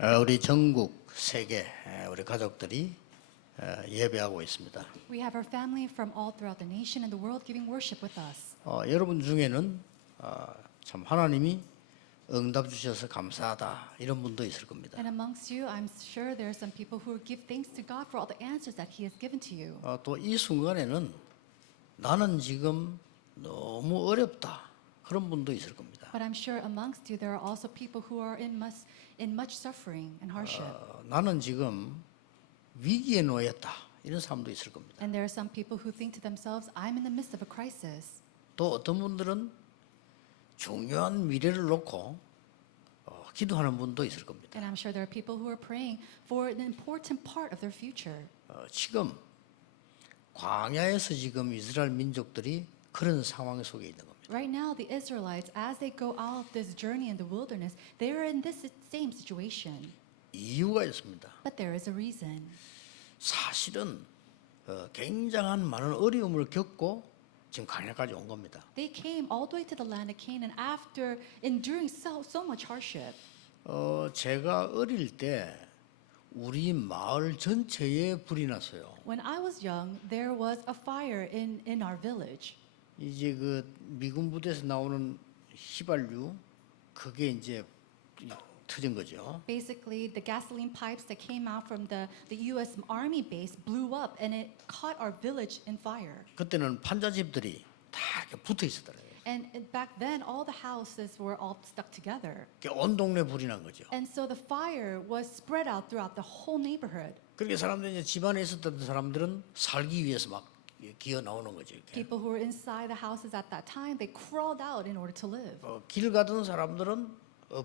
우리 전국 세계 우리 가족들이 예배하고 있습니다. We have our family from all throughout the nation and the world giving worship with us. 여러분 중에는 참 하나님이 응답 주셔서 감사하다 이런 분도 있을 겁니다. And amongst you, I'm sure there are some people who give thanks to God for all the answers that He has given to you. 또 이 순간에는 나는 지금 너무 어렵다 그런 분도 있을 겁니다. But I'm sure amongst you there are also people who are in much suffering and hardship. 나는 지금 위기에 놓였다 이런 사람도 있을 겁니다. And there are some people who think to themselves, I'm in the midst of a crisis. 또 어떤 분들은 중요한 미래를 놓고 기도하는 분도 있을 겁니다. And I'm sure there are people who are praying for an important part of their future. 지금 광야에서 지금 이스라엘 민족들이 그런 상황 속에 있는 겁니다. Right now, the Israelites, as they go out this journey in the wilderness, they are in this same situation. 이유가 있습니다. But there is a reason. 사실은 굉장한 많은 어려움을 겪고 지금 광야까지 온 겁니다. They came all the way to the land of Canaan after enduring so much hardship. 제가 어릴 때 우리 마을 전체에 불이 났어요. When I was young, there was a fire in our village. 이제 그 미군 부대에서 나오는 휘발유 그게 이제 터진 거죠. Basically, the gasoline pipes that came out from the U.S. Army base blew up and it caught our village in fire. 그때는 판자집들이 다 이렇게 붙어 있었더라고요. And back then, all the houses were all stuck together. 온 동네 불이 난 거죠. And so the fire was spread out throughout the whole neighborhood. 그렇게 사람들이 이제 집안에 있었던 사람들은 살기 위해서 막 기어 나오는 거죠. 이렇게. People who were inside the houses at that time, they crawled out in order to live. 길 가던 사람들은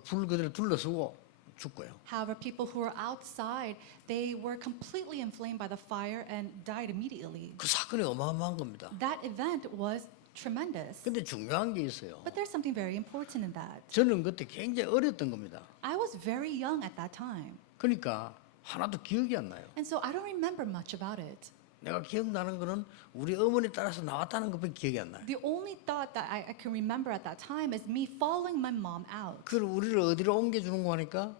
불 그대로 둘러서고 죽고요. However, people who were outside, they were completely inflamed by the fire and died immediately. 그 사건이 어마어마한 겁니다. That event was tremendous. 근데 중요한 게 있어요. But there's something very important in that. 저는 그때 굉장히 어렸던 겁니다. I was very young at that time. 그러니까 하나도 기억이 안 나요. And so I don't remember much about it. 내가 기억나는 거는 우리 어머니 따라서 나왔다는 것밖에 기억이 안 나요. The only thought that I can remember at that time is me following my mom out. 그걸 우리를 어디로 옮겨주는 거 하니까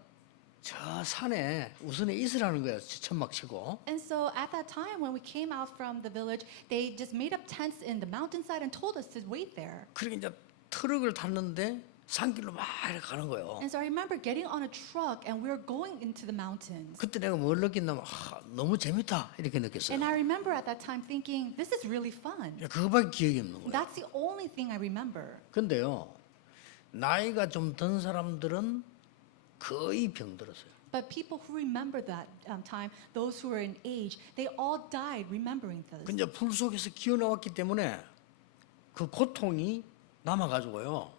저 산에 우선에 있으라는 거야. 천막 치고. And so at that time when we came out from the village, they just made up tents in the mountainside and told us to wait there. 그러니까 이제 트럭을 탔는데 산길로 막 이렇게 가는 거예요. And so I remember getting on a truck and we were going into the mountains. 그때 내가 뭘 느꼈냐면 너무 재밌다 이렇게 느꼈어요. And I remember at that time thinking, this is really fun. 그거밖에 기억이 없는 거예요. That's the only thing I remember. 근데요 나이가 좀 든 사람들은 거의 병들었어요. But people who remember that time, those who are in age, they all died remembering this. 근데 불 속에서 기어 나왔기 때문에 그 고통이 남아가지고요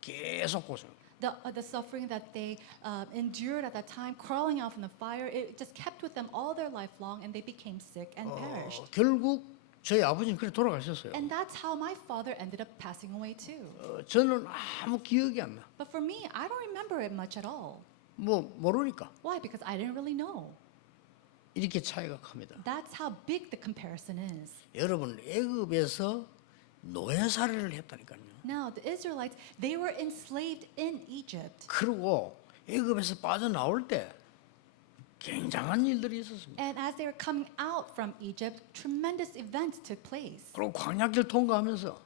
계속 고생. The suffering that they endured at that time, crawling out from the fire, it just kept with them all their life long, and they became sick and perished. 결국 저희 아버지는 그래 돌아가셨어요. And that's how my father ended up passing away too. 저는 아무 기억이 안 나. But for me, I don't remember it much at all. 뭐 모르니까 Why? Because I didn't really know. 이렇게 차이가 큽니다. That's how big the comparison is. 여러분 애굽에서 노예살이를 했다니까요. Now, the Israelites, they were enslaved in Egypt. 그리고 애굽에서 빠져나올 때 굉장한 일들이 있었습니다. And as they were coming out from Egypt, tremendous events took place. 그리고 광야길 통과하면서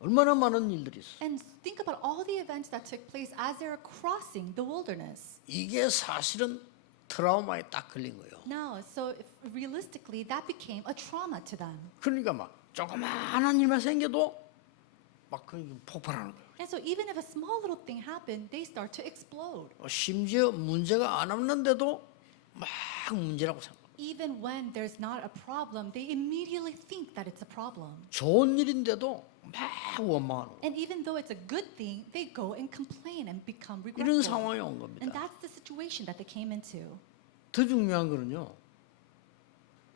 얼마나 많은 일들이 있어요. And think about all the events that took place as they were crossing the wilderness. 이게 사실은 트라우마에 딱 걸린 거예요. Now, so realistically, that became a trauma to them. 그러니까 막 조그마한 일만 생겨도 막 폭발하는 거예요. And so even if a small little thing happened, they start to explode. 심지어 문제가 안 없는데도 막 문제라고 생각해요. Even when there's not a problem, they immediately think that it's a problem. 좋은 일인데도 막 원망하는 거예요. And even though it's a good thing, they go and complain and become 이런 regretful. 상황이 온 And 겁니다. that's the situation that they came into. 더 중요한 거는요.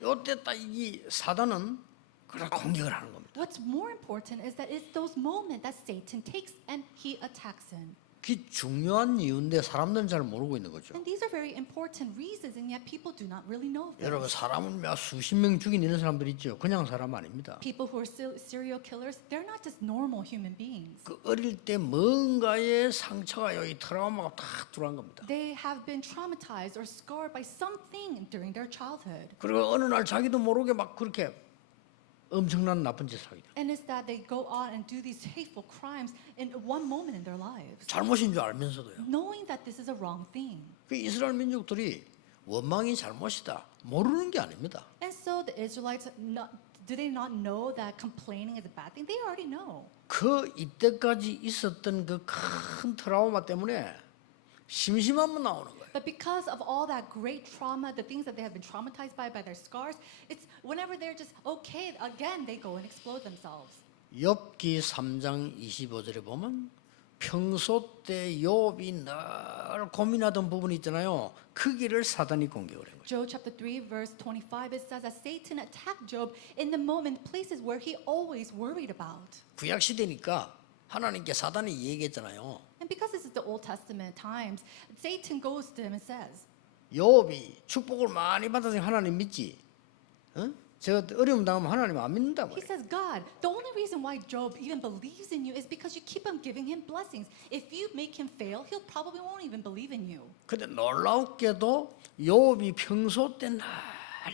이때 딱 이 사단은 그걸 공격을 하는 겁니다. What's more important is that it's those moments that Satan takes and he attacks him. 그게 중요한 이유인데 사람들은 잘 모르고 있는 거죠. And these are very important reasons, and yet people do not really know this. 여러분 사람을 몇 수십 명 죽인 이런 사람들 있죠. 그냥 사람 아닙니다. People who are serial killers, they're not just normal human beings. 그 어릴 때 뭔가의 상처가 여기 트라우마가 탁 들어간 겁니다. They have been traumatized or scarred by something during their childhood. 그리고 어느 날 자기도 모르게 막 그렇게 엄청난 나쁜 짓을 하게 돼요. And it's that they go on and do these hateful crimes in one moment in their lives, 잘못인 줄 알면서도요. knowing that this is a wrong thing. 그 이스라엘 민족들이 원망이 잘못이다 모르는 게 아닙니다. And so the Israelites, do they not know that complaining is a bad thing? They already know. 그 이때까지 있었던 그 큰 트라우마 때문에 심심하면 나오는 거예요. But because of all that great trauma, the things that they have been traumatized by their scars, it's whenever they're just okay, again, they go and explode themselves. 욥기 3장 25절에 보면 평소 때 욥이 늘 고민하던 부분이 있잖아요. 그 길을 사단이 공격을 한 거죠. Job chapter 3 verse 25, it says that Satan attacked Job in the moment, places where he always worried about. 구약 시대니까 하나님께 사단이 얘기했잖아요. And because this is the Old Testament times, Satan goes to him and says, 욥이 축복을 많이 받아서 하나님 믿지. 어? 제가 어려움 당하면 하나님 안 믿는다고. he says, God, the only reason why Job even believes in you is because you keep on giving him blessings. If you make him fail, he'll probably won't even believe in you. 근데 놀랍게도 욥이 평소 때 늘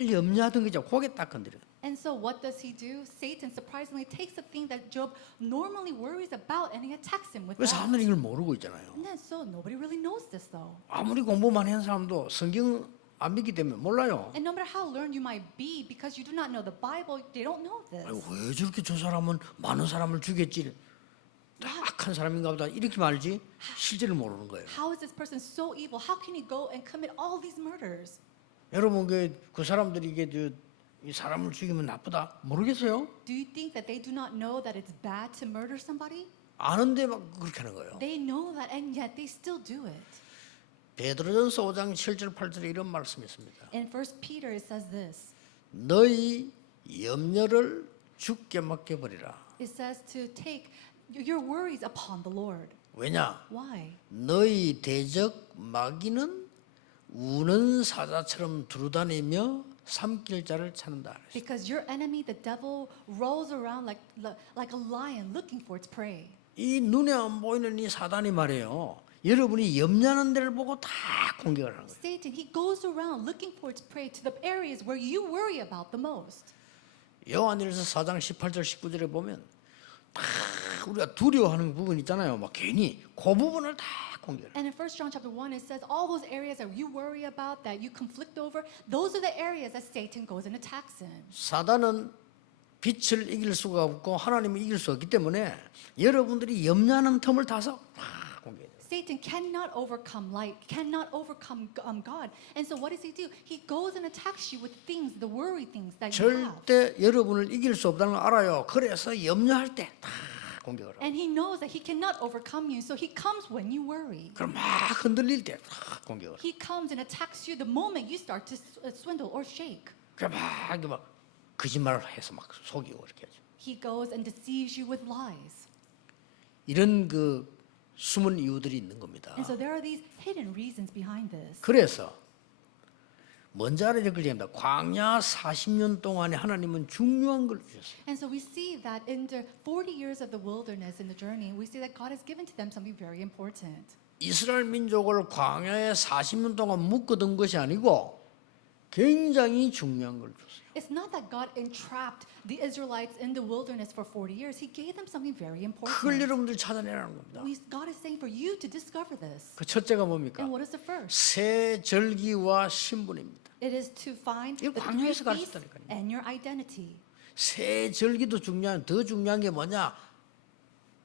염려하던 거죠. 고개 딱 건드려. And so what does he do? Satan surprisingly takes the thing that Job normally worries about and he attacks him with 왜 that. 사람들이 이걸 모르고 있잖아요. And then so nobody really knows this though. 아무리 공부 많이 한 사람도 성경 안 믿기 때문에 몰라요. And no matter how learned you might be, because you do not know the Bible, they don't know this. 아니, 왜 저렇게 저 사람은 많은 사람을 죽였지? 악한 사람인가 보다 이렇게 말지 실제를 모르는 거예요. How is this person so evil? How can he go and commit all these murders? 여러분 그 사람들이 이게 이 사람을 죽이면 나쁘다 모르겠어요? Do you think that they do not know that it's bad to murder somebody? 아는데 막 그렇게 하는 거예요. They know that and yet they still do it. 베드로전서 5장 7절 8절에 이런 말씀이 있습니다. In 1 Peter it says this. 너희 염려를 주께 맡겨버리라. It says to take your worries upon the Lord. 왜냐? Why? 너희 대적 마귀는 우는 사자처럼 두루다니며 삼킬 자를 찾는다. Because your enemy, the devil, rolls around like a lion looking for its prey. 이 눈에 안 보이는 이 사단이 말이에요. 여러분이 염려하는 데를 보고 다 공격을 하는 거예요. Satan, he goes around looking for its prey to the areas where you worry about the most. 요한일서 4장 18절 19절에 보면 다 우리가 두려워하는 부분 있잖아요. 막 괜히 그 부분을 다 공격을. And in 1 John chapter 1 it says all those areas that you worry about, that you conflict over, those are the areas that Satan goes and attacks in. 사단은 빛을 이길 수가 없고 하나님을 이길 수 없기 때문에 여러분들이 염려하는 틈을 타서 다 공격해요. Satan cannot overcome light, cannot overcome God. And so what does he do? He goes and attacks you with things, the worry things that you have. 절대 여러분을 이길 수 없다는 걸 알아요. 그래서 염려할 때 다 공격을 해요. And he knows that he cannot overcome you, so he comes when you worry. 그럼 막 흔들릴 때 다 공격을 해요. He comes and attacks you the moment you start to swindle or shake. 그럼 막 거짓말을 해서 막 속이고 이렇게 하죠. He goes and deceives you with lies. 이런 그 숨은 이유들이 있는 겁니다. And so there are these hidden reasons behind this. 그래서 먼저 알아야 될 걸 얘기합니다. 광야 40년 동안에 하나님은 중요한 걸 주셨어요. And so we see that in the 40 years of the wilderness in the journey, we see that God has given to them something very important. 이스라엘 민족을 광야에 40년 동안 묶어둔 것이 아니고 굉장히 중요한 걸 줬어요. It's not that God entrapped the Israelites in the wilderness for 40 years. He gave them something very 그걸 important. 여러분들 찾아내라는 겁니다. God is saying for you to discover this. 그 첫째가 뭡니까? And what is the first? 새 절기와 신분입니다. It is to find 이거 the 광야에서 three feasts 가르쳤다니까요. and your identity. 새 절기도 더 중요한 게 뭐냐?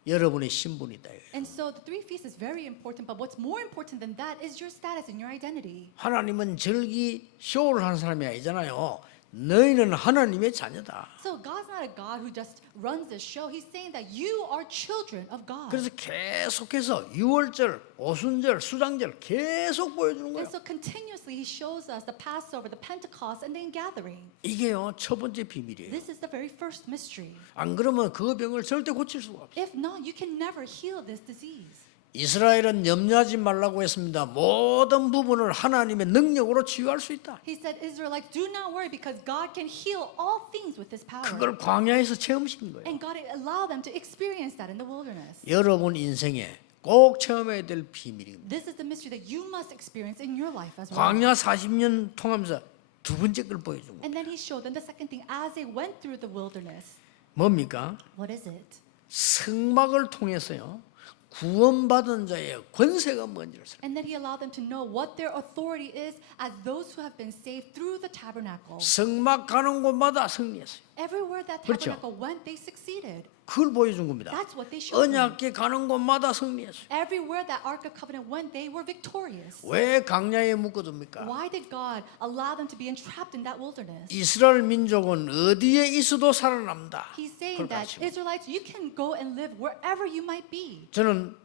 여러분의 신분이다. And so the three feasts is very important, but what's more important than that is your status and your identity. 하나님은 절기 쇼를 하는 사람이 아니잖아요. 너희는 하나님의 자녀다. So God's not a God who just runs this show. He's saying that you are children of God. 그래서 계속해서 유월절, 오순절, 수장절 계속 보여주는 거예요. And so continuously he shows us the Passover, the Pentecost, and the ingathering. 이게요 첫 번째 비밀이에요. This is the very first mystery. 안 그러면 그 병을 절대 고칠 수가 없어요. If not, you can never heal this disease. 이스라엘은 염려하지 말라고 했습니다. 모든 부분을 하나님의 능력으로 치유할 수 있다. He said, Israelites, do not worry because God can heal all things with His power. 그걸 광야에서 체험시킨 거예요. And God allowed them to experience that in the wilderness. 여러분 인생에 꼭 체험해야 될 비밀입니다. This is the mystery that you must experience in your life as well. 광야 40년 통하면서 두 번째 걸 보여준 거예요. And then He showed them the second thing as they went through the wilderness. 뭡니까? What is it? 성막을 통해서요. 구원받은 자의 권세가 뭔지를 설명. And then He allowed them to know what their authority is as those who have been saved through the tabernacle. 성막 가는 곳마다 승리했어요. Everywhere that 그렇죠. tabernacle went, they succeeded. 그걸 보여준 겁니다. That's what they showed them. 언약궤 가는 곳마다 승리했어요. Everywhere that Ark of Covenant went, they were victorious. 왜 강야에 묶어둡니까? Why did God allow them to be entrapped in that wilderness? 이스라엘 민족은 어디에 있어도 살아남다. He's saying 그걸 that 가르치고. Israelites, you can go and live wherever you might be. 저는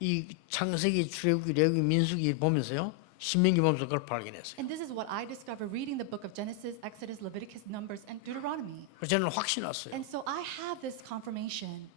이 창세기, 출애굽기, 레위기, 민수기 보면서요. 신명기 보면서 그걸 발견했어요. And this is what I discovered reading the book of Genesis, Exodus, Leviticus, Numbers, and Deuteronomy. 그래서 저는 확신 왔어요. And so I have this confirmation.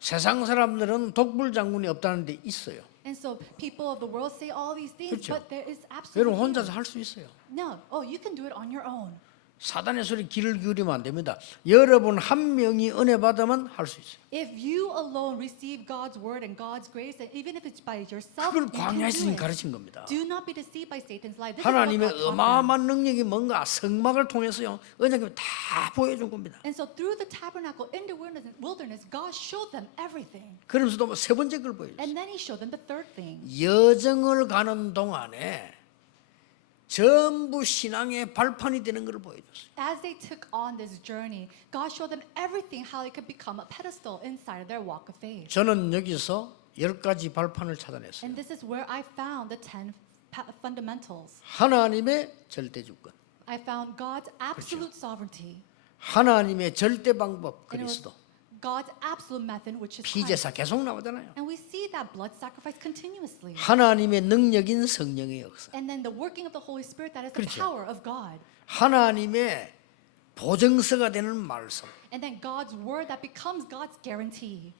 세상 사람들은 독불 장군이 없다는 데 있어요. And so people of the world say all these things, 그렇죠. but there is 여러분 absolutely 혼자서 할 수 있어요. no. Oh, you can do it on your own. 사단의 소리 귀를 기울이면 안 됩니다. 여러분 한 명이 은혜 받으면 할 수 있어요. If you alone receive God's word and God's grace, and even if it's by yourself, 그걸 you can 광야에서 do it. 가르친 겁니다. Do not be deceived by Satan's lie. This is what 하나님의 God taught them. 어마어마한 능력이 뭔가 성막을 통해서요. 언약을 다 보여준 겁니다. And so through the tabernacle in the wilderness, God showed them everything. 그러면서도 세 번째 걸 보여줬어요. And then He showed them the third thing. 여정을 가는 동안에 전부 신앙의 발판이 되는 것을 보여줬어요. As they took on this journey, God showed them everything, how it could become a pedestal inside of their walk of faith. 저는 여기서 10가지 발판을 찾아냈어요. And this is where I found the 10 fundamentals. 하나님의 절대 주권, I found God's absolute sovereignty. 하나님의 절대 방법 And it was 그리스도, God's absolute method, which is Christ. 피제사 계속 나오잖아요. And we see that blood sacrifice continuously. 하나님의 능력인 성령의 역사, And then the working of the Holy Spirit, that is the 그렇죠. power of God. 하나님의 보증서가 되는 말씀, And then God's word that becomes God's guarantee.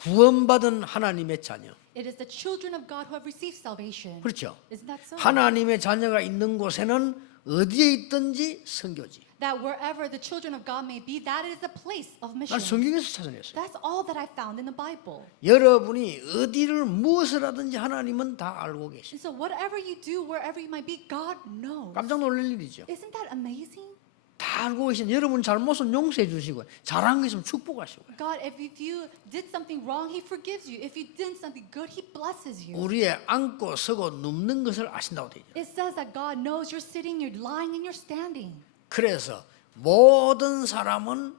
구원받은 하나님의 자녀. It is the children of God who have received salvation. 그렇죠. Isn't that so? 하나님의 자녀가 있는 곳에는 어디에 있든지 선교지. That wherever the children of God may be, that is the place of 난 mission. 성경에서 찾아냈어요. That's all that I found in the Bible. 여러분이 어디를 무엇을 하든지 하나님은 다 알고 계시죠. And so whatever you do, wherever you might be, God knows. 깜짝 놀랄 일이죠. Isn't that amazing? 다 알고 계신 여러분 잘못은 용서해 주시고 잘한 거 있으면 축복하시고 God, if you did something wrong, He forgives you. If you did something good, He blesses you. 우리의 앉고 서고 눕는 것을 아신다고 되죠. It says that God knows you're sitting, you're lying, and you're standing. 그래서 모든 사람은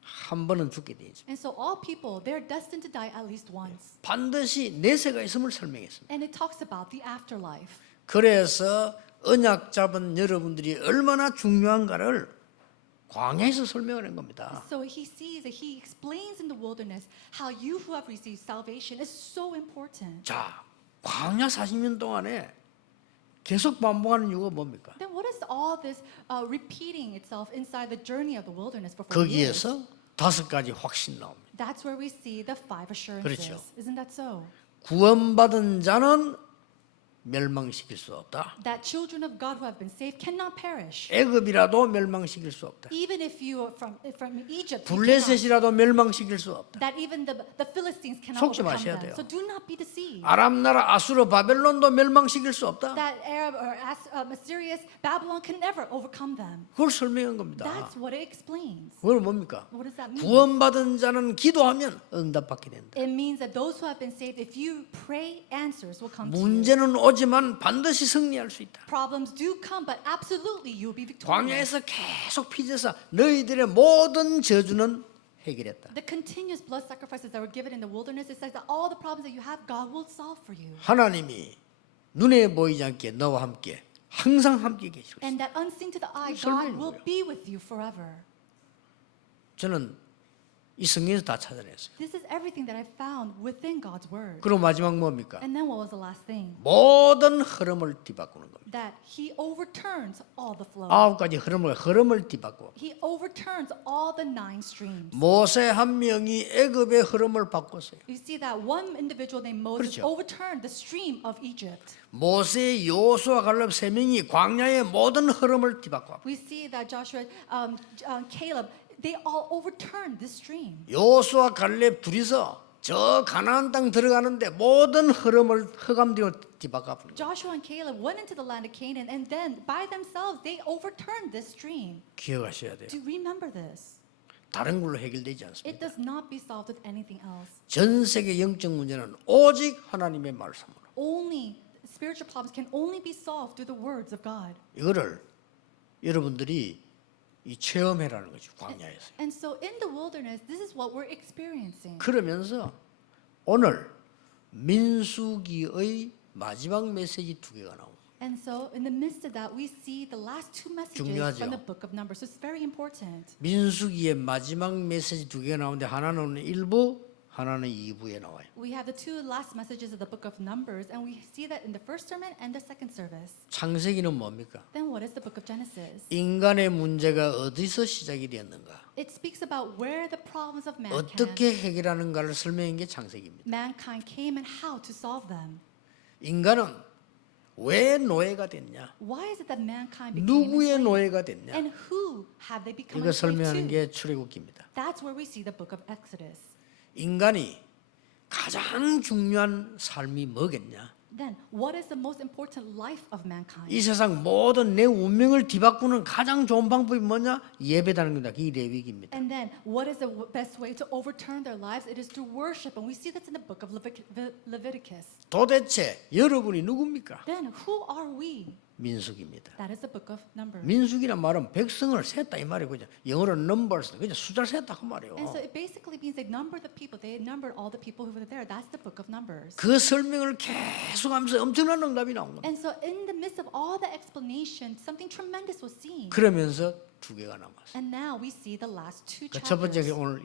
한 번은 죽게 되죠. And so all people, they're destined to die at least once. 반드시 내세가 있음을 설명했습니다. And it talks about the afterlife. 그래서 언약 잡은 여러분들이 얼마나 중요한가를 광야에서 설명을 한 겁니다. So he sees that he explains in the wilderness how you who have received salvation is so important. 자, 광야 40년 동안에 계속 반복하는 이유가 뭡니까? Then what is all this repeating itself inside the journey of the wilderness for 40 years? 거기에서 5가지 확신 나옵니다. That's where we see the 5 assurances. 그렇죠. Isn't that so? 구원받은 자는 멸망시킬 수 없다. That children of God who have been saved cannot perish. 애굽이라도 멸망시킬 수 없다. Even if you are from Egypt, you cannot. 블레셋이라도 멸망시킬 수 없다. That even the Philistines cannot 속지 overcome 마셔야 them. 돼요. So do not be deceived. 아람 나라 아수르 바벨론도 멸망시킬 수 없다. That Arab or Assyrian, Babylon can never overcome them. 그걸 설명한 겁니다. That's what it explains. 그걸 뭡니까? What does that mean? 구원받은 자는 기도하면 응답받게 된다. It means that those who have been saved, if you pray, answers will come to you. 문제는 오지만 반드시 승리할 수 있다. Problems do come, but absolutely you will be victorious. 광야에서 계속 피제사 너희들의 모든 저주는 해결했다. The continuous blood sacrifices that were given in the wilderness, it says that all the problems that you have, God will solve for you. 하나님이 눈에 보이지 않게 너와 함께 항상 함께 계시고 있습니다. And that unseen to the eye, 설명인 God will 거예요. be with you forever. 저는 이 성경에서 다 찾아냈어요. This is everything that I found within God's word. 그리고 마지막 뭡니까? And then what was the last thing? 모든 흐름을 뒤바꾸는 겁니다. That he overturns all the flow. 9가지 흐름을 뒤바꾸고 He overturns all the 9 streams. 모세 한 명이 애굽의 흐름을 바꿨어요. You see that one individual named Moses 그렇죠. overturned the stream of Egypt. 모세, 여호수아, 갈렙 세 명이 광야의 모든 흐름을 뒤바꾸고 We see that Joshua, Caleb, they all overturned this stream. 여호수아, 갈렙 둘이서 저 가나안 땅 들어가는데 모든 흐름을 흑암뒤로 뒤바꾸는 거예요. Joshua and Caleb went into the land of Canaan, and then by themselves they overturned this stream. 기억하셔야 돼요. Do remember this? 다른 걸로 해결되지 It 않습니다. does not be solved with anything else. 전 세계 영적 문제는 오직 하나님의 말씀으로. Only spiritual problems can only be solved through the words of God. 이거를 여러분들이 이 체험해라는 거죠. 광야에서. And so in the wilderness, this is what we're experiencing. 그러면서 오늘 민수기의 마지막 메시지 두 개가 나옵니다. And so in the midst of that, we see the last 2 messages 중요하죠. from the book of Numbers. So it's very important. 민수기의 마지막 메시지 두 개가 나오는데 하나는 1부, 하나는 2부에 나와요. We have the 2 last messages of the book of Numbers, and we see that in the first sermon and the second service. 창세기는 뭡니까? Then what is the book of Genesis? 인간의 문제가 어디서 시작이 되었는가? It speaks about where the problems of 어떻게 해결하는가를 설명한 게 창세기입니다. mankind came and how to solve them. 인간은 왜 노예가 됐냐? Why is it that mankind became 누구의 enslaved? 노예가 됐냐? And who have they become 이거 enslaved 설명하는 to? 게 출애굽기입니다. That's where we see the book of Exodus. 인간이 가장 중요한 삶이 뭐겠냐? Then, what is the most important life of mankind? 이 세상 모든 내 운명을 뒤바꾸는 가장 좋은 방법이 뭐냐? 예배다는 겁니다. 이 레위기입니다. And then, what is the best way to overturn their lives? It is to worship. And we see that's in the book of Leviticus. 도대체 여러분이 누굽니까? Then, who are we? 민수기입니다. That is the book of Numbers. 민수기란 말은 백성을 셌다 이 말이고 영어로 numbers 그냥 숫자를 셌다 그 말이에요. And so it basically means they numbered the people. They numbered all the people who were there. That's the book of Numbers. 그 설명을 계속하면서 엄청난 응답이 나온 겁니다. And so in the midst of all the explanation, something tremendous was seen. 그러면서 두 개가 남았어요. And now we see the last 2 그 첫 번째 chapters. 오늘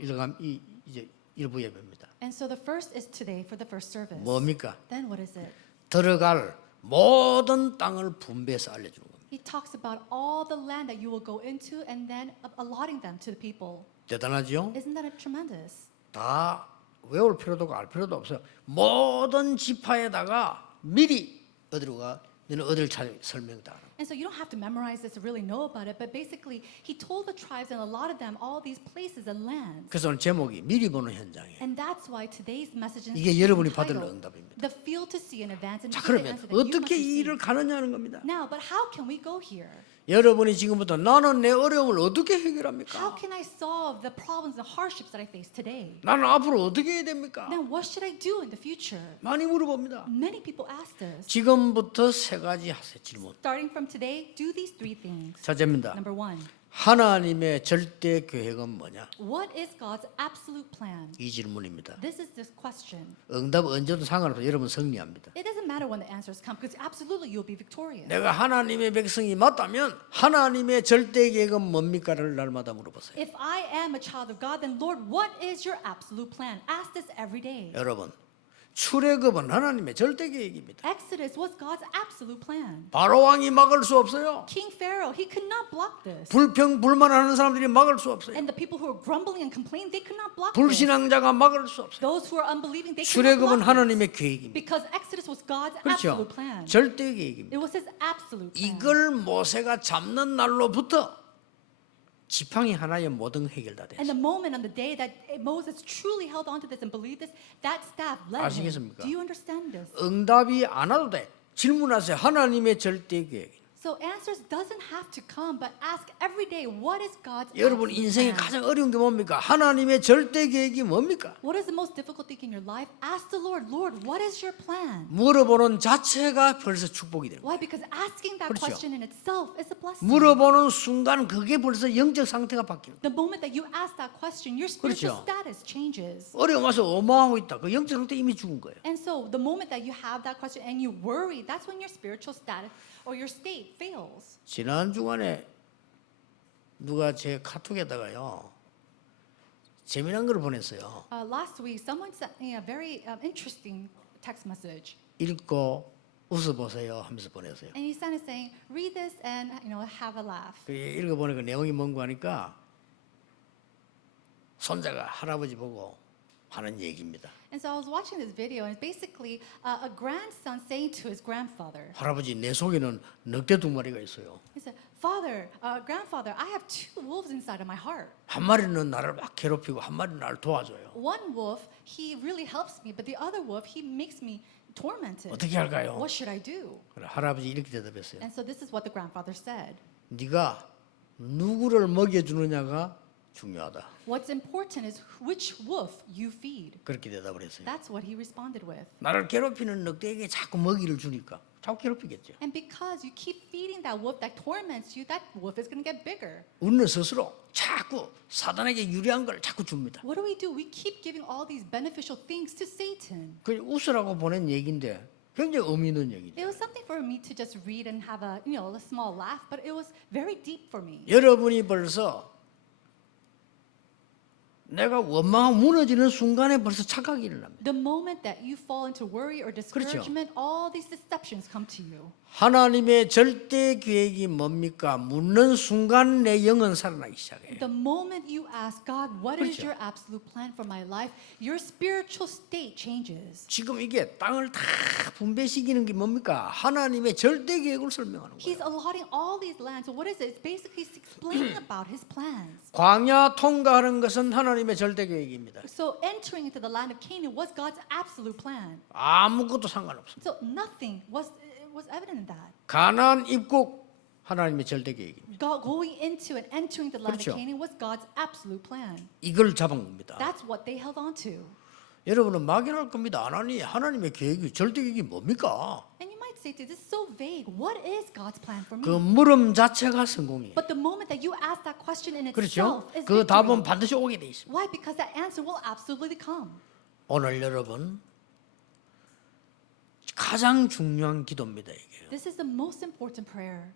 이제 일부 예배입니다. And so the first is today for the first service. 뭡니까? Then what is it? 들어갈 모든 땅을 분배해서 알려주는 겁니다. He talks about all the land that you will go into and then allotting them to the people. 대단하죠? Isn't that tremendous? 다 외울 필요도 없고 알 필요도 없어요. 모든 지파에다가 미리 어디로 가? 너는 어디를 찾아 설명 다. And so you don't have to memorize this to really know about it, but basically he told the tribes and allotted them all these places and lands. 그래서 오늘 제목이 미리 보는 현장이에요. And that's why today's message is 이게 여러분이 받을 entitled 응답입니다. The field to see in advance. And 자 this is the 그러면 answer that you must 어떻게 이 receive. 일을 가느냐는 겁니다. Now, but how can we go here? 여러분이 지금부터 나는 내 어려움을 어떻게 How 해결합니까? can I solve the problems and hardships that I face today? 나는 앞으로 어떻게 해야 됩니까? Then what should I do in the future? 많이 물어봅니다. Many people ask this. 지금부터 세 가지 하세요. 질문. Starting from today, do these 3 things. 첫째입니다. Number 1, 하나님의 절대 계획은 뭐냐? what is God's absolute plan? 이 질문입니다. This is this question. 응답 언제도 상관없어. 여러분 승리합니다. It doesn't matter when the answers come because absolutely you'll be victorious. 내가 하나님의 백성이 맞다면 하나님의 절대 계획은 뭡니까를 날마다 물어보세요. If I am a child of God, then Lord, what is your absolute plan? Ask this every day. 여러분, 출애굽은 하나님의 절대 계획입니다. Exodus was God's absolute plan. 바로 왕이 막을 수 없어요. King Pharaoh, he could not block this. 불평불만하는 사람들이 막을 수 없어요. And the people who were grumbling and complaining, they could not block this. 불신앙자가 막을 수 없어요. Those who are unbelieving, they could not 출애굽은 block this. 하나님의 계획입니다. Because Exodus was God's 그렇죠? absolute plan. 절대 계획입니다. It was his absolute plan. 이걸 모세가 잡는 날로부터 지팡이 하나의 모든 해결 다 And 됐어요. the moment on the day that Moses truly held on to this and believed this, that staff led him. 아시겠습니까? Do you understand this? 응답이 안 와도 돼. 질문하세요. 하나님의 절대 계획. So answers doesn't have to come, but ask every day, what is God's 여러분 absolute 인생의 plan? 가장 어려운 게 뭡니까? 하나님의 절대 계획이 뭡니까? What is the most difficult thing in your life? Ask the Lord, Lord, what is your plan? 물어보는 자체가 벌써 축복이 되는 거예요. Why? Because asking that 그렇죠. question in itself is a blessing. 물어보는 순간 그게 벌써 영적 상태가 바뀌는 거예요. The moment that you ask that question, your spiritual 그렇죠. status changes. 어려움 와서 어마하고 있다. 그 영적 상태 이미 죽은 거예요. And so the moment that you have that question and you worry, that's when your spiritual status or your state fails. 지난 주간에 누가 제 카톡에다가요. 재미난 걸 보냈어요. Last week, someone sent me a very interesting text message. 읽고 웃어보세요 하면서 보냈어요. And he sent it saying, read this and have a laugh. 그 읽어보니까 내용이 뭔가 하니까 손자가 할아버지 보고 하는 얘기입니다. And so I was watching this video, and it's basically a grandson saying to his grandfather, 할아버지 내 속에는 늑대 2마리가 있어요. he said, Father, grandfather, I have 2 wolves inside of my heart. 한 마리는 나를 막 괴롭히고 한 마리는 나를 도와줘요. One wolf, he really helps me, but the other wolf, he makes me tormented. 어떻게 할까요? What should I do? 그래, 할아버지 이렇게 대답했어요. And so this is what the grandfather said. 네가 누구를 먹여주느냐가 중요하다. What's important is which wolf you feed. 그렇게 대답을 했어요. That's what he responded with. 나를 괴롭히는 늑대에게 자꾸 먹이를 주니까 자꾸 괴롭히겠죠. And because you keep feeding that wolf that torments you, that wolf is going to get bigger. 우리는 스스로 자꾸 사단에게 유리한 걸 자꾸 줍니다. What do? We keep giving all these beneficial things to Satan. 그 웃으라고 보낸 얘기인데 굉장히 의미 있는 얘기죠. It was something for me to just read and have a small laugh, but it was very deep for me. 여러분이 벌써 내가 원망하고 무너지는 순간에 벌써 착각이 일어납니다. The moment that you fall into worry or discouragement, all these deceptions come to you. 하나님의 절대 계획이 뭡니까? 묻는 순간 내 영은 살아나기 시작해요. The moment you ask God, what is 그렇죠. your absolute plan for my life, your spiritual state changes. 지금 이게 땅을 다 분배시키는 게 뭡니까? 하나님의 절대 계획을 설명하는 He's 거예요. allotting all these lands. So what is it? It's basically explaining about his plans. 광야 통과하는 것은 하나님의 절대 계획입니다. So entering into the land of Canaan was God's absolute plan. 아무것도 상관없습니다. So nothing was evident in that. 가나안 입국 하나님의 절대 계획입니다. God going into and entering the land 그렇죠. of Canaan was God's absolute plan. 이걸 잡은 겁니다. That's what they held on to. 여러분은 막연할 겁니다. 하나님의 계획이 절대 계획이 뭡니까? And you might say, this is so vague. What is God's plan for 그 me? 물음 자체가 성공이에요. But the moment that you ask that question in 그렇죠? itself is 그 답은 victory. 반드시 오게 돼 있습니다. Why? Because that answer will absolutely come. 오늘 여러분 가장 중요한 기도입니다. 이게. This is the most important prayer.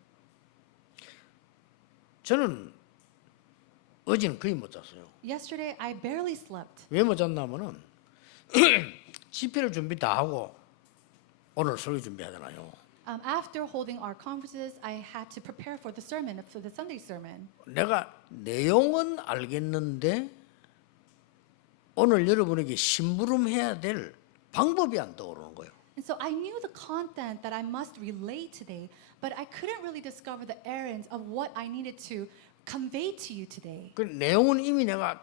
저는 어제는 거의 못 잤어요. Yesterday, I barely slept. 왜 못 잤냐면은 집회를 준비 다 하고 오늘 설교 준비하잖아요. After holding our conferences, I had to prepare for the sermon, for the Sunday sermon. 내가 내용은 알겠는데 오늘 여러분에게 심부름해야 될 방법이 안 떠오르는 거예요. And so I knew the content that I must relay today, but I couldn't really discover the errands of what I needed to convey to you today. 그 내용은 이미 내가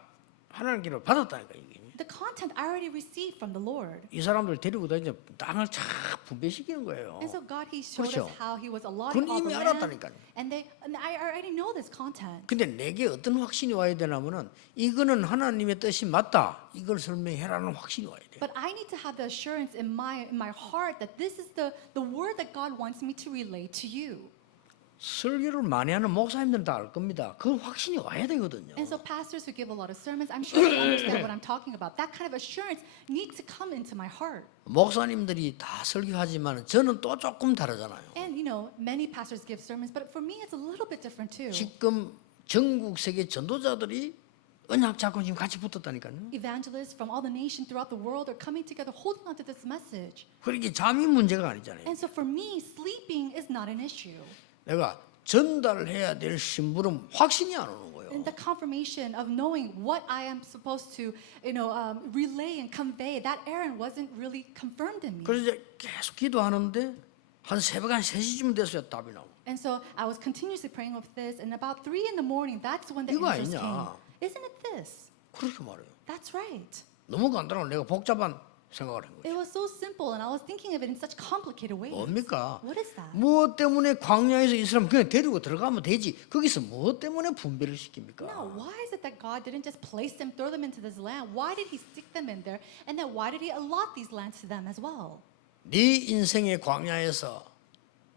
하나님께로 받았다니까 이게. The content I already received from the Lord. 이 사람들 데리고 다니면 땅을 쫙 분배시키는 거예요. And so God, He showed 그렇죠. us how He was allotting 그건 all the 이미 land. 알았다니까요. And I already know this content. 근데 내게 어떤 확신이 와야 되냐면은 이거는 하나님의 뜻이 맞다. 이걸 설명해라는 확신이 와야 돼요. But I need to have the assurance in my heart that this is the word that God wants me to relay to you. 설교를 많이 하는 목사님들은 다 알 겁니다. 그 확신이 와야 되거든요. And so pastors who give a lot of sermons, I'm sure they understand what I'm talking about. That kind of assurance needs to come into my heart. 목사님들이 다 설교하지만 저는 또 조금 다르잖아요. And many pastors give sermons, but for me it's a little bit different too. 지금 전국 세계 전도자들이 언약 잡고 지금 같이 붙었다니까요. Evangelists from all the nations throughout the world are coming together holding on to this message. 그러니까 잠이 문제가 아니잖아요. And so for me, sleeping is not an issue. 내가 전달해야 될 심부름 확신이 안 오는 거예요. And the confirmation of knowing what I am supposed to, relay and convey, that errand wasn't really confirmed in me. 그래서 이제 계속 기도하는데 한 새벽 한 3시쯤 됐어요. 답이 나오고. And so I was continuously praying with this, and about 3 in the morning, that's when the 이거 answers 아니냐? came. Isn't it this? 그렇게 말해요. That's right. 너무 간단하고 내가 복잡한 생각을 한 거예요. It was so simple, and I was thinking of it in such complicated ways. 뭡니까? What is that? 무엇 때문에 광야에서 이 사람 그냥 데리고 들어가면 되지. 거기서 무엇 때문에 분배를 시킵니까? No, why is it that God didn't just place them, throw them into this land? Why did He stick them in there? And then why did He allot these lands to them as well? 네 인생의 광야에서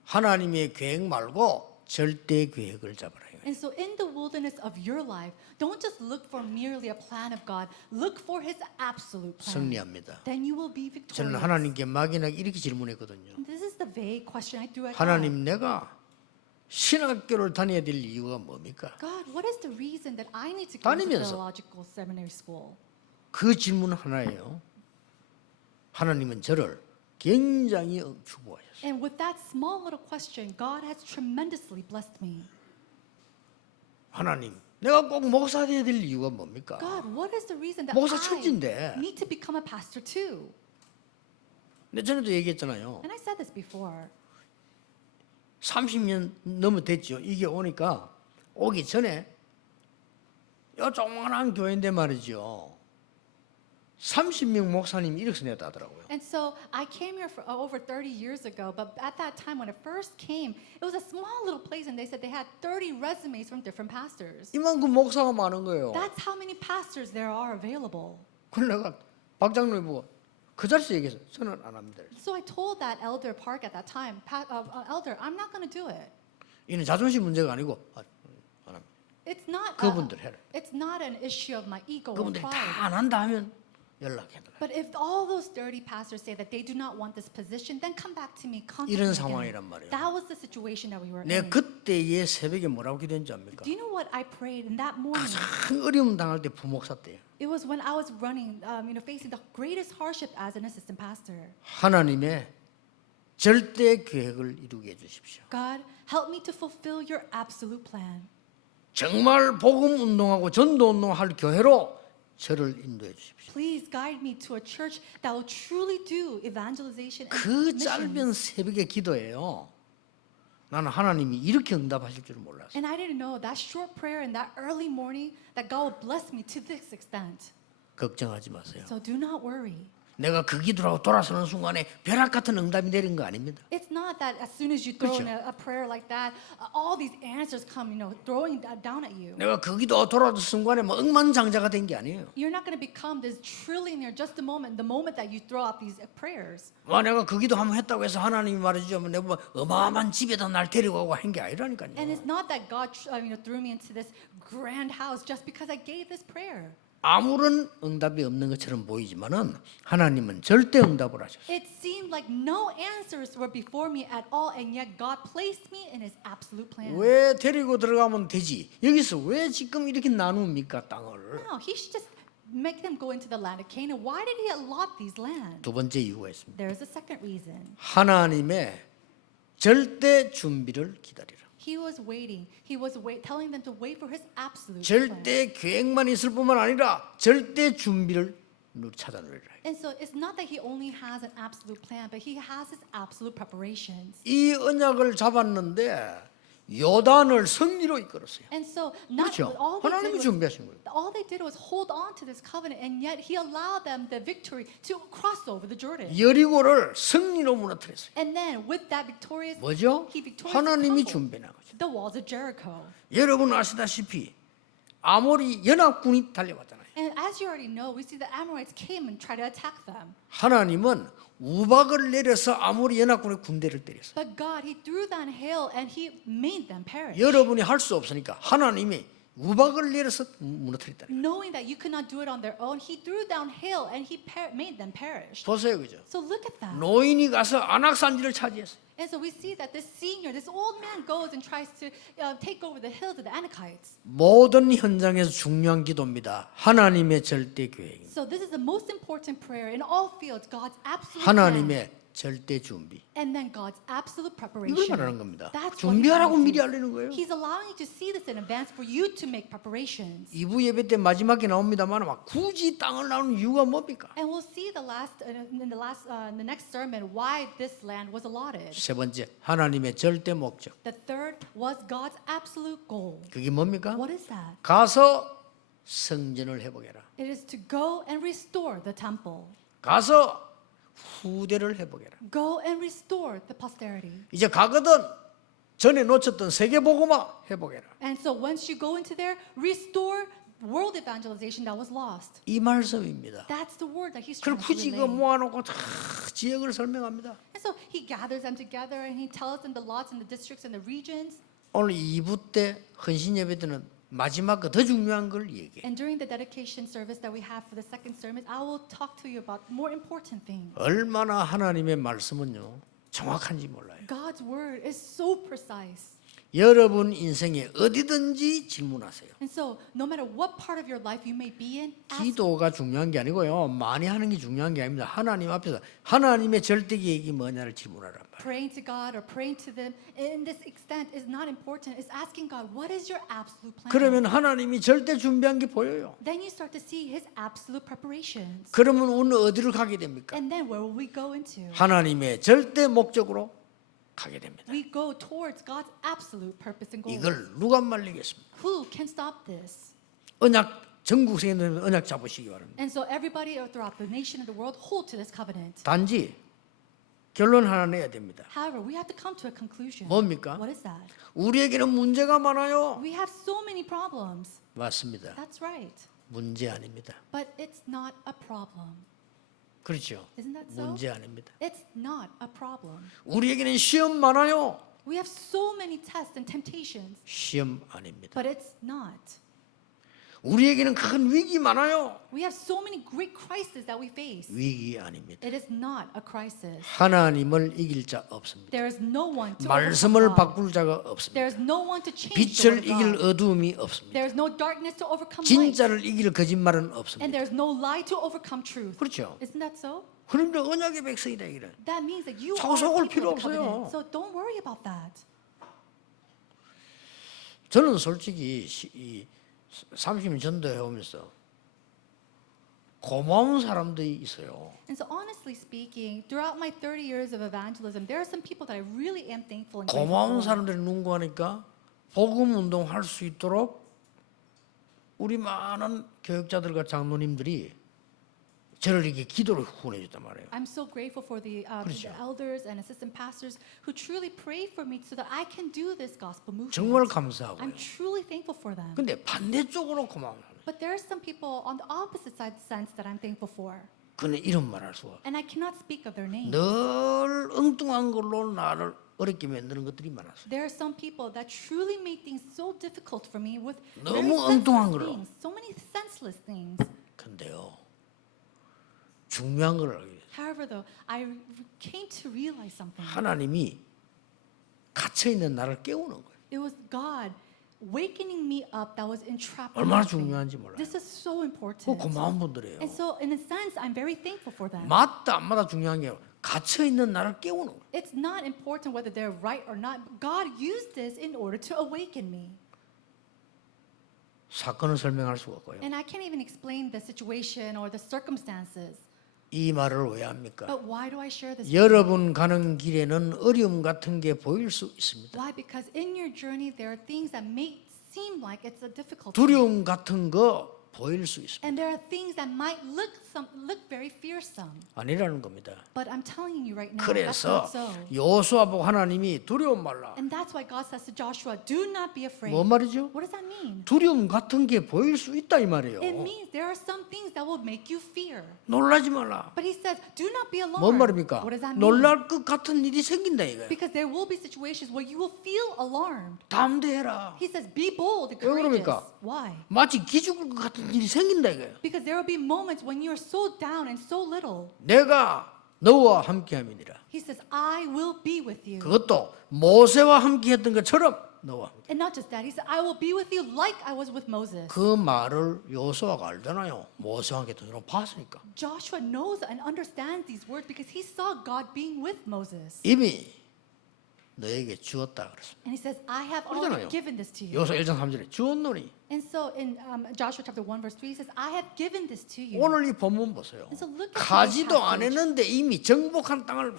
하나님의 계획 말고 절대 계획을 잡아라. And so in the wilderness of your life, don't just look for merely a plan of God. Look for His absolute plan. 승리합니다. Then you will be 저는 victorious. 하나님께 막연하게 이렇게 질문했거든요. And this is the vague question I threw at God. 하나님, 내가 신학교를 다녀야 될 이유가 뭡니까? God, what is the reason that I need to go to 다니면서. theological seminary school? 그 질문 하나예요. 하나님은 저를 굉장히 축복하셨어요. And with that small little question, God has tremendously blessed me. 하나님, 내가 꼭 목사 되어야 될 이유가 뭡니까? God, what is the reason that 목사 I 천지인데. need to become a pastor too? 근데 전에도 얘기했잖아요. And I said this before. 30년 넘어 됐죠. 이게 오니까 오기 전에 요 조그만한 교회인데 말이죠. 30명 목사님이 이렇게 내다더라고요. And so I came here for over 30 years ago, but at that time when it first came, it was a small little place and they said they had 30 resumes from different pastors. 이만큼 목사가 많은 거예요. That's how many pastors there are available. 그래서 내가 박장로님 보고 그 자리에서 얘기해서 저는 안 합니다. So I told that elder Park at that time, elder, I'm not going to do it. 이는 자존심 문제가 아니고 안 합니다. It's not. 그분들 해라. It's not an issue of my ego or 그분들이 pride. 다 안 한다 하면 연락해달라. But if all those 30 pastors say that they do not want this position, then come back to me. Contact 이런 me again. 상황이란 말이에요. That was the situation that we were 내가 in. 그때의 새벽에 뭐라고 기도했는지 압니까? Do you know what I prayed in that morning? 큰 어려움 당할 때 부목사 때예요. It was when I was running, facing the greatest hardship as an assistant pastor. 하나님의 절대 계획을 이루게 해주십시오. God, help me to fulfill your absolute plan. 정말 복음 운동하고 전도 운동할 교회로 저를 인도해 주십시오. Please guide me to a church that will truly do evangelization and 그 missions. 짧은 새벽의 기도예요. 나는 하나님이 이렇게 응답하실 줄은 몰랐어요. And I didn't know that short prayer in that early morning that God would bless me to this extent. 걱정하지 마세요. So do not worry. 내가 그 기도라고 돌아서는 순간에 벼락 같은 응답이 내린 거 아닙니다. It's not that as soon as you throw in 그렇죠. a prayer like that, all these answers come, throwing down at you. 내가 그 기도 돌아서 순간에 뭐 억만장자가 된 게 아니에요. You're not going to become this trillionaire just the moment that you throw out these prayers. 와 내가 그 기도 한번 했다고 해서 하나님이 말해주자면 내가 뭐 어마어마한 집에다 날 데리고 가고 한 게 아니라니까요. And it's not that God threw me into this grand house just because I gave this prayer. 아무런 응답이 없는 것처럼 보이지만은 하나님은 절대 응답을 하셨어요. It seemed like no answers were before me at all, and yet God placed me in His absolute plan. 왜 데리고 들어가면 되지? 여기서 왜 지금 이렇게 나눕니까 땅을? No, He should just make them go into the land of Canaan. Why did He allot these lands? 두 번째 이유가 있습니다. There's a second reason. 하나님의 절대 준비를 기다리라. He was waiting. He was telling them to wait for His absolute plan. 절대 계획만 있을 뿐만 아니라 절대 준비를 찾아 누리라. And so it's not that He only has an absolute plan, but He has His absolute preparations. 이 언약을 잡았는데 요단을 승리로 이끌었어요. And so not 그렇죠? all they 하나님이 did was 준비하신 거예요. all they did was hold on to this covenant, and yet He allowed them the victory to cross over the Jordan. 여리고를 승리로 무너뜨렸어요. And then with that victorious, 뭐죠? He victoriously 하나님이 crumbled 준비한 거죠. the walls of Jericho. 여러분 아시다시피 아모리 연합군이 달려왔잖아요. And as you already know, we see the Amorites came and tried to attack them. 하나님은 우박을 내려서 아모리 연합군의 군대를 때렸어요. But God, He threw down hail and He made them perish. 여러분이 할 수 없으니까 하나님이 우박을 내려서 무너뜨렸다. Knowing that you could not do it on their own, He threw down hail and He made them perish. 보세요, 그죠? So look at that. 노인이 가서 안악산지를 차지했어요. And so we see that this senior, this old man goes and tries to take over the hills of the Anakites. 모든 현장에서 중요한 기도입니다. 하나님의 절대 계획입니다. So this is the most important prayer in all fields, God's absolute plan. 하나님의 절대 준비. And then God's absolute 이걸 preparation. 말하는 겁니다. That's what 준비하라고 he's 미리 doing. 알리는 거예요. He's allowing you to see this in advance for you to make preparations. 2부 예배 때 마지막에 나옵니다만 막 굳이 땅을 나오는 이유가 뭡니까? And we'll see in the next sermon why this land was allotted. 세 번째, 하나님의 절대 목적. The third was God's absolute goal. 그게 뭡니까? What is that? 가서 성전을 회복해라. It is to go and restore the temple. 가서 후대를 회복해라. Go and restore the posterity. 이제 가거든 전에 놓쳤던 세계복음화 회복해라. And so once you go into there, restore world evangelization that was lost. 이 말씀입니다. That's the word that he's 그걸 trying to 굳이 그 relay. 모아놓고 다 지역을 설명합니다. And so he gathers them together and he tells them the lots and the districts and the regions. 오늘 2부 때 헌신 예배 때는 마지막 거 더 중요한 걸 얘기해. And during the dedication service that we have for the second sermon, I will talk to you about more important things. 얼마나 하나님의 말씀은요 정확한지 몰라요. God's word is so precise. 여러분 인생에 어디든지 질문하세요. And so, no matter what part of your life you may be in, ask. 기도가 중요한 게 아니고요. 많이 하는 게 중요한 게 아닙니다. 하나님 앞에서 하나님의 절대 계획이 뭐냐를 질문하란 말이에요. Praying to God or praying to them in this extent is not important. It's asking God, what is your absolute plan? 그러면 하나님이 절대 준비한 게 보여요. Then you start to see His absolute preparations. 그러면 오늘 어디로 가게 됩니까? And then where will we go into? 하나님의 절대 목적으로 가게 됩니다. We go towards God's absolute purpose and goal. 이걸 누가 말리겠습니까? Who can stop this? 언약 전국 세계는 언약 잡으시기 바랍니다. And so everybody throughout the nation and the world hold to this covenant. 단지 결론 하나 내야 됩니다. However, we have to come to a conclusion. 뭡니까? What is that? 우리에게는 문제가 많아요. We have so many problems. 맞습니다. That's right. 문제 아닙니다. But it's not a problem. 그렇죠. Isn't that so? 문제 아닙니다. It's not a problem. 우리에게는 시험 많아요. We have so many tests and temptations, 시험 아닙니다. but it's not. 우리에게는 큰 위기 많아요. We have so many great crises that we face. 위기 아닙니다. It is not a crisis. 하나님을 이길 자 없습니다. There is no one to 말씀을 overcome God. 바꿀 자가 없습니다. There is no one to change the 빛을 word of 이길 God. 어두움이 없습니다. There is no darkness to overcome light. 진짜를 이길 거짓말은 And 없습니다. there is no lie to overcome truth. 그렇죠. Isn't that so? 그런데 언약의 백성이다 이거는. That means that you 자꾸 are 속을 people 필요 of the covenant. 없어요. So don't worry about that. 저는 솔직히 이 30년 전도해 오면서 고마운 사람들이 있어요. And so honestly speaking, throughout my 30 years of evangelism, there are some people that I really am thankful and grateful 고마운 for. 사람들이 누구하니까 복음 운동할 수 있도록 우리 많은 교육자들과 장로님들이 저를 이렇게 기도를 후원해 줬단 말이에요. I'm so grateful for the 그렇죠. elders and assistant pastors who truly pray for me so that I can do this gospel movement. 정말 감사하고요. I'm truly thankful for them. 근데 반대쪽으로 고마운 사람. But there are some people on the opposite side sense that I'm thankful for. 그는 이런 말 할 수가. And I cannot speak of their names. 늘 엉뚱한 걸로 나를 어렵게 만드는 것들이 많았어요. There are some people that truly make things so difficult for me with 너무 very 엉뚱한 senseless 걸로. things, so many senseless things. 근데요. 중요한 걸 알게 돼요. However, though, I came to realize something. 하나님이 갇혀 있는 나를 깨우는 거예요. It was God wakening me up that was entrapped. in 얼마나 nothing. 중요한지 몰라요. This is so 그 important. 고마운 분들이에요. And so, in a sense, I'm very thankful for them. 맞다 안 맞다 중요한 게 갇혀 있는 나를 깨우는 거예요. It's not important whether they're right or not. God used this in order to awaken me. 사건을 설명할 수가 없고요. And I can't even explain the situation or the circumstances. 이 말을 왜 합니까? But why do I share this? 여러분 가는 길에는 어려움 같은 게 보일 수 있습니다. Why? Because in your journey, there are things that may seem like it's a difficulty. 두려움 같은 거 보일 수 있습니다. And there are things that might look very fearsome. 아니라는 겁니다. But I'm telling you right now, that's 그래서 not so. 여호수아 보고 하나님이 두려움 말라. And that's why God says to Joshua, do not be afraid. 뭐 말이죠? What does that mean? 두려움 같은 게 보일 수 있다 이 말이에요. It means there are some things that will make you fear. 놀라지 말라. But he says, do not be alarmed. 뭔 말입니까? What does that mean? 놀랄 것 같은 일이 생긴다 이거예요. Because there will be situations where you will feel alarmed. 담대해라. He says, be bold and 왜 courageous. 그럽니까? Why? 마치 기죽을 것 같은 일이 생긴다 이거예요. Because there will be moments when you are so down and so little. 내가 너와 함께함이니라. He says, I will be with you. 그것도 모세와 함께했던 것처럼 너와 함께. And not just that, he said, I will be with you like I was with Moses. 그 말을 여호수아가 알잖아요. 모세와 함께했던 걸 봤으니까. Joshua knows and understands these words because he saw God being with Moses. 이미 너에게 주었다 그랬습니다. And he says, I have 그러잖아요. already given this to you. 여호수아 1장 3절에 주었노니. And so in Joshua chapter 1 verse 3, he says, I have given this to you. 오늘 이 본문 보세요. And so look at 가지도 today's 안 passage. 했는데 이미 정복한 땅을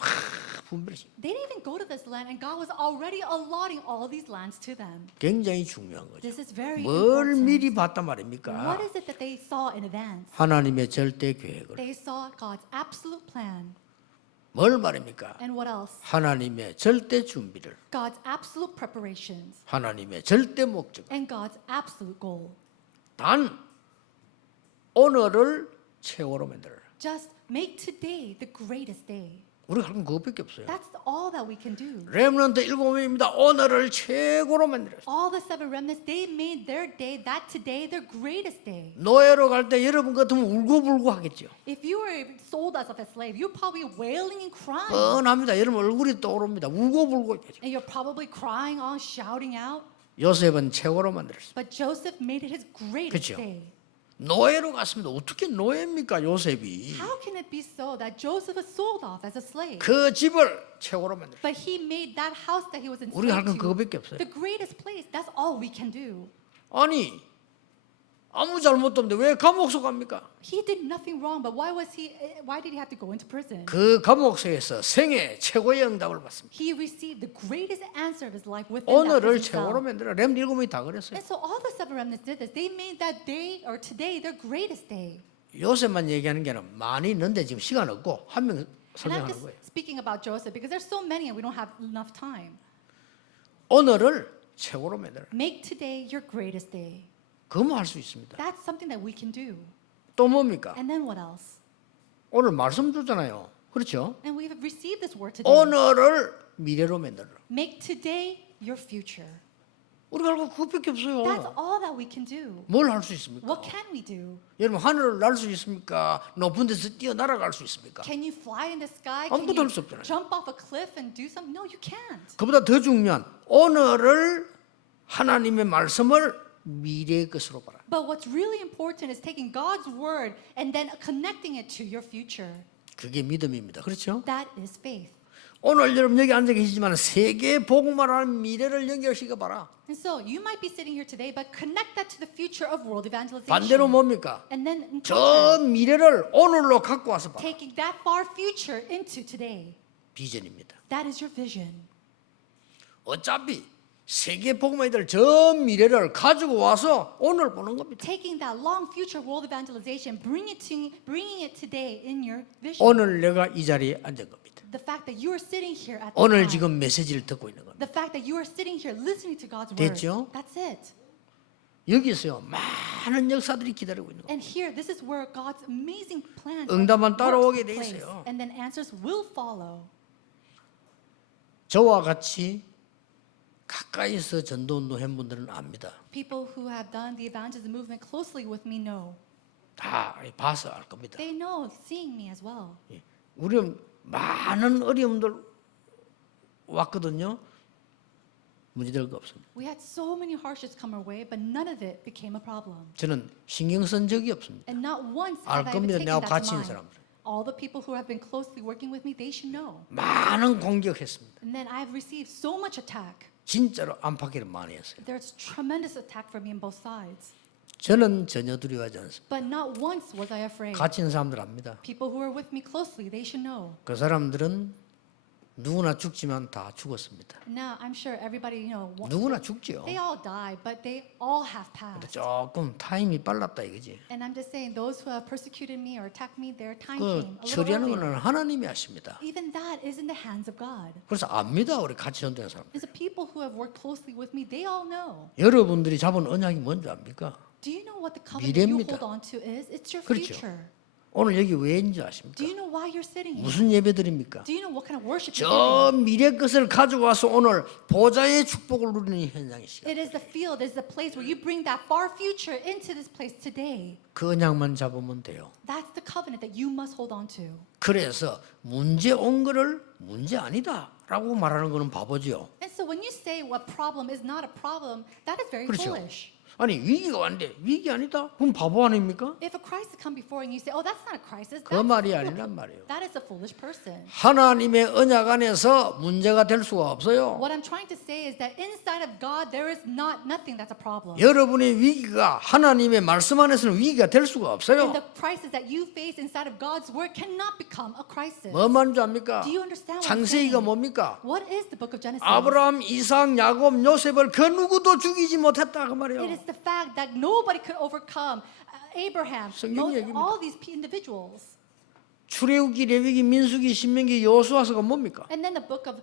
분별시. They didn't even go to this land, and God was already allotting all these lands to them. 굉장히 중요한 거죠. This is very 뭘 important. 미리 봤단 말입니까? What is it that they saw in advance? 하나님의 절대 계획을. They saw God's absolute plan. 뭘 말입니까? And what else? 하나님의 절대 준비를. God's absolute preparations 하나님의 절대 목적. and God's absolute goal. 단 오늘을 최고로 만들어라. Just make today the greatest day. 우리가 할 건 그것밖에 없어요. That's all that we can do. 렘넌트 7명입니다. 오늘을 최고로 만들었어요. All the seven remnants, they made their day, that today, their greatest day. 노예로 갈 때 여러분 같으면 울고불고 하겠죠. If you were sold as a slave, you're probably wailing and crying. 뻔합니다. 여러분 얼굴이 떠오릅니다. 울고불고 있겠죠. And you're probably crying on, shouting out. 요셉은 최고로 만들었어요. But Joseph made it his greatest 그렇죠. day. 노예로 갔습니다. 어떻게 노예입니까, 요셉이? How can it be so that Joseph was sold off as a slave? 그 집을 최고로 만들었어요. But he made that house that he was 우리가 할 건 enslaved to 그거밖에 없어요. the greatest place. That's all we can do. 아니 아무 잘못도 없는데 왜 감옥소 갑니까? He did nothing wrong, but why did he have to go into prison? 그 감옥소에서 생애 최고의 응답을 받습니다. He received the greatest answer of his life within that 오늘을 prison cell. 최고로 만들어. 렘 7명이 다 그랬어요. And so all the seven remnants did this. They made that day or today their greatest day. 요셉만 얘기하는 게 아니라 많이 있는데 지금 시간 없고 한 명 And I'm 설명하는 just 거예요. speaking about Joseph because there's so many and we don't have enough time. 오늘을 최고로 만들어. Make today your greatest day. 그거 할 수 있습니다. That's something that we can do. 또 뭡니까? And then what else? 오늘 말씀 주잖아요. 그렇죠? And we've received this word today. 오늘을 미래로 만들어. Make today your future. 우리가 할 거 그것밖에 없어요. That's all that we can do. 뭘 할 수 있습니까? What can we do? 여러분 하늘을 날 수 있습니까? 높은 데서 뛰어 날아갈 수 있습니까? Can you fly in the sky? Can 아무것도 you 할 수 없잖아요. jump off a cliff and do something? No, you can't. 그보다 더 중요한 오늘을 하나님의 말씀을 미래의 것으로 봐라. But what's really important is taking God's word and then connecting it to your future. 그게 믿음입니다. 그렇죠? That is faith. 오늘 여러분 여기 앉아 계시지만 세계 복음화라는 미래를 연결시켜 봐라. And so you might be sitting here today, but connect that to the future of world evangelization. 반대로 뭡니까? And then in 저 turn, 미래를 오늘로 갖고 와서 봐라. taking that far future into today. 비전입니다. That is your vision. 어차피 세계 복음화들 저 미래를 가지고 와서 오늘 보는 겁니다. Taking that long future world evangelization, bringing it today in your vision. 오늘 내가 이 자리에 앉은 겁니다. The fact that you are sitting here at this 오늘 time. 지금 메시지를 듣고 있는 겁니다. The fact that you are sitting here listening to God's word. 됐죠? That's it. 여기서요 많은 역사들이 기다리고 있는 겁니다. And here, this is where God's amazing plan 응답만 따라오게 works 돼 place, 있어요. and then answers will follow. 저와 같이 가까이서 전도운동 한 분들은 압니다. People who have done the evangelism movement closely with me know. 다 봐서 알 겁니다. They know, seeing me as well. 예. 우리는 많은 어려움들 왔거든요. 문제될 거 없습니다. We had so many hardships come our way, but none of it became a problem. 저는 신경 쓴 적이 없습니다. And not once 알 have I ever 겁니다. taken 내가 that 같이 to 있는 mind. 사람들. All the people who have been closely working with me, they should know. 많은 공격했습니다. And then I've received so much attack. 진짜로 안팎기를 많이 했어요. There's tremendous attack from me on both sides. 저는 전혀 두려워하지 않습니다. But not once was I afraid. 같이 있는 사람들 압니다. People who are with me closely, they should know. 그 사람들은 누구나 죽지만 다 죽었습니다. Now, I'm sure everybody, 누구나 죽지요. they all die, but they all have 근데 passed. 조금 타임이 빨랐다 이거지. And I'm just saying, those who have persecuted me or attacked me, their time 그 came a little 처리하는 earlier. 거는 하나님이 하십니다. Even that is in the hands of God. 그래서 압니다. 우리 같이 전도하는 사람. And the people who have worked closely with me, they all know. 여러분들이 잡은 언약이 뭔지 압니까? Do you know what the covenant you 미래입니다. hold on to is? It's your 그렇죠. future. 오늘 여기 왜인지 아십니까? Do you know why you're sitting here? 무슨 예배 드립니까? Do you know what kind of worship you're 저 giving? 미래 것을 가지고 와서 오늘 보좌의 축복을 누리는 현장이 시간. It is the field, it is the place where you bring that far future into this place today. 그 언약만 잡으면 돼요. That's the covenant that you must hold on to. 그래서 문제 온 거를 문제 아니다라고 말하는 거는 바보지요. And so when you say what problem is not a problem, that is very 그렇죠. foolish. 아니 위기가 왔는데 위기 아니다? 그럼 바보 아닙니까? If a crisis come before you and you say, oh, that's not a crisis, 그 말이 아니란 말이에요. that is a foolish person. 하나님의 언약 안에서 문제가 될 수가 없어요. What I'm trying to say is that inside of God, there is nothing that's a problem. 여러분의 위기가 하나님의 말씀 안에서는 위기가 될 수가 And 없어요. the crisis that you face inside of God's word cannot become a crisis. 뭐 말인지 압니까? Do you understand what I'm 창세기가 saying? 뭡니까? What is the book of Genesis? 아브라함, 이삭, 야곱, 요셉을 그 누구도 죽이지 못했다 그 It 말이에요. is the fact that nobody could overcome Abraham, 성경 Moses, 얘기입니다. all these individuals. 출애굽기, 레위기, 민수기, 신명기, 여호수아서가 뭡니까? And then the book of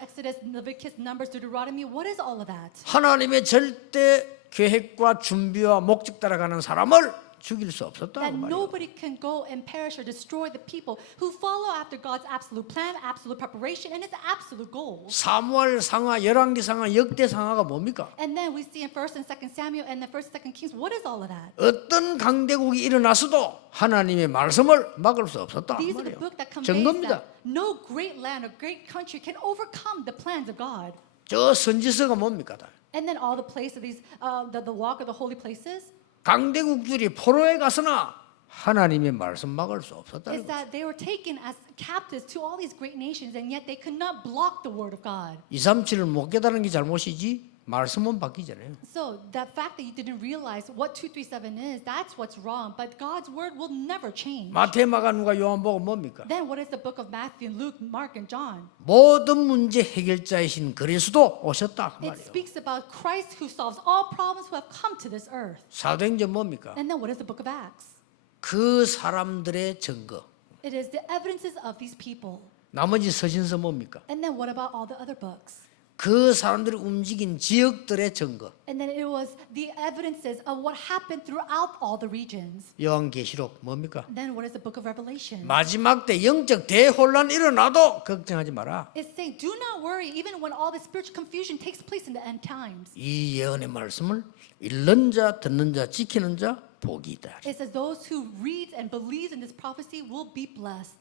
Exodus, Leviticus, Numbers, Deuteronomy, what is all of that? 하나님의 절대 계획과 준비와 목적 따라가는 사람을 죽일 수 없었다고 That 말이에요. nobody can go and perish or destroy the people who follow after God's absolute plan, absolute preparation, and His absolute goal. 사무엘 상하, 열왕기 상하, 역대 상하가 뭡니까? And then we see in 1st and 2nd Samuel and the 1st and 2nd Kings, what is all of that? 어떤 강대국이 일어났어도 하나님의 말씀을 막을 수 없었다. These are the 말이에요. book that conveys 증거입니다. that no great land or great country can overcome the plans of God. 저 선지서가 뭡니까? 다? And then all the places of these, the walk of the holy places, 강대국들이 포로에 가서나 하나님의 말씀 막을 수 없었다. is that they were taken as captives to all these great nations, and yet they could not block the word of God. 237을 못 깨달은 게 잘못이지 말씀은 바뀌잖아요. So the fact that you didn't realize what 237 is, that's what's wrong. But God's word will never change. 마태, 마가, 누가, 요한복음 뭡니까? Then what is the book of Matthew, Luke, Mark, and John? 모든 문제 해결자이신 그리스도 오셨다 그 It 말이에요. speaks about Christ who solves all problems who have come to this earth. 사도행전 뭡니까? And then what is the book of Acts? 그 사람들의 증거. It is the evidences of these people. 나머지 서신서 뭡니까? And then what about all the other books? 그 사람들이 움직인 지역들의 증거. And then it was the evidences of what happened throughout all the regions. 요한계시록 뭡니까? Then what is the book of Revelation? 마지막 때 영적 대혼란 일어나도 걱정하지 마라. It's saying, do not worry, even when all the spiritual confusion takes place in the end times. 이 예언의 말씀을 읽는 자, 듣는 자, 지키는 자 복이 있다. It says those who read and believes in this prophecy will be blessed.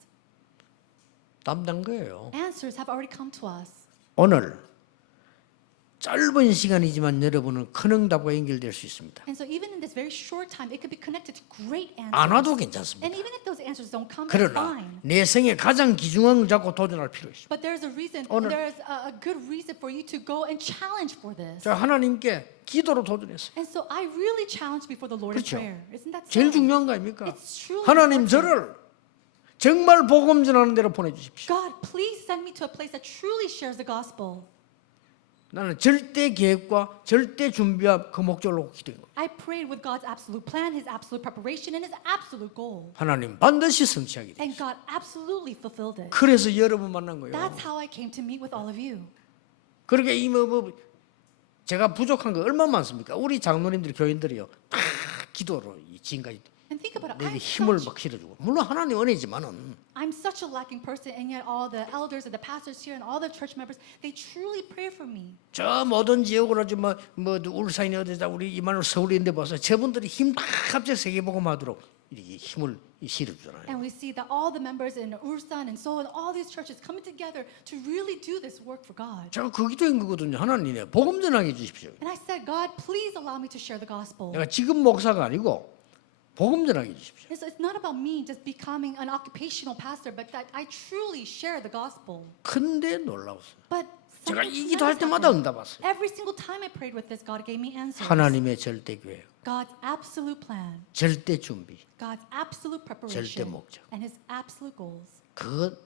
담당 거예요. Answers have already come to us. 오늘 짧은 시간이지만 여러분은 큰 응답과 연결될 수 있습니다. And so even in this very short time, it could be connected to great 안 와도 answers. 괜찮습니다. And even if those answers don't come, that's 그러나 fine. 내 생에 가장 귀중한 걸 잡고 도전할 필요 있습니다. But there's a reason, 오늘- there's a good reason for you to go and challenge for this. 자, 하나님께 기도로 도전했어요. And so I really challenge before the Lord in 그렇죠. prayer. Isn't that 제일 so? 중요한 거 아닙니까? It's truly 하나님 important. 저를 정말 복음 전하는 데로 보내주십시오. God, please send me to a place that truly shares the gospel. 나는 절대 계획과 절대 준비와 그 목적으로 기도한 거예요. I prayed with God's absolute plan, His absolute preparation, and His absolute goal. 하나님 반드시 성취하게 돼. And God absolutely fulfilled it. 그래서 여러분 만난 거예요. That's how I came to meet with all of you. 그렇게 제가 부족한 거 얼마나 많습니까? 우리 장로님들 교인들이요 다 기도로 이 지금까지 And think about it. 내게 힘을 막 실어주고 물론 하나님 은혜지만은 I'm such a lacking person, and yet all the elders and the pastors here and all the church members, they truly pray for me. 저 모든 지역으로 뭐 울산이 어디다 우리 이만을 서울인데 봐서 저분들이 힘 다 합쳐 세계복음하도록 이렇게 힘을 실어주잖아요. And we see that all the members in Ulsan and Seoul and all these churches coming together to really do this work for God. 제가 그 기도한 거거든요. 하나님의 복음 전하게 해주십시오. And I said, God, please allow me to share the gospel. 내가 지금 목사가 아니고 복음 전하게 해주십시오. And so it's not about me just becoming an occupational pastor, but that I truly share the gospel. 근데 놀라웠어요. But 제가 something 이 기도할 tremendous 때마다 happened. 응답 왔어요. Every single time I prayed with this, God gave me answers. 하나님의 절대 계획, God's absolute plan, 절대 준비, God's absolute preparation, 목적. and His absolute goals.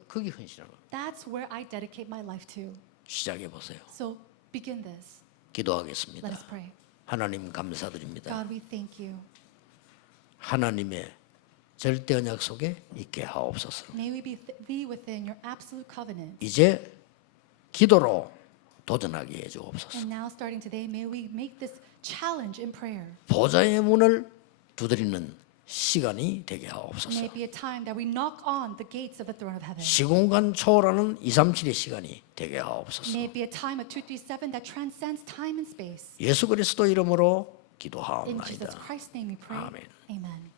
거기 헌신하는 거. That's where I dedicate my life to. 시작해 보세요. So begin this. 기도하겠습니다. Let us pray. 하나님 감사드립니다. God, we thank you. 하나님의 절대 언약 속에 있게 하옵소서. May we be within your absolute covenant. 이제 기도로 도전하게 해 주옵소서. And now, starting today, may we make this challenge in prayer. 보좌의 문을 두드리는 시간이 되게 하옵소서. May it be a time that we knock on the gates of the throne of heaven. 시공간 초월하는 237의 시간이 되게 하옵소서. May it be a time of 237 that transcends time and space. 예수 그리스도 이름으로 In Jesus 기도하옵나이다. Christ's name we pray. 아멘. Amen.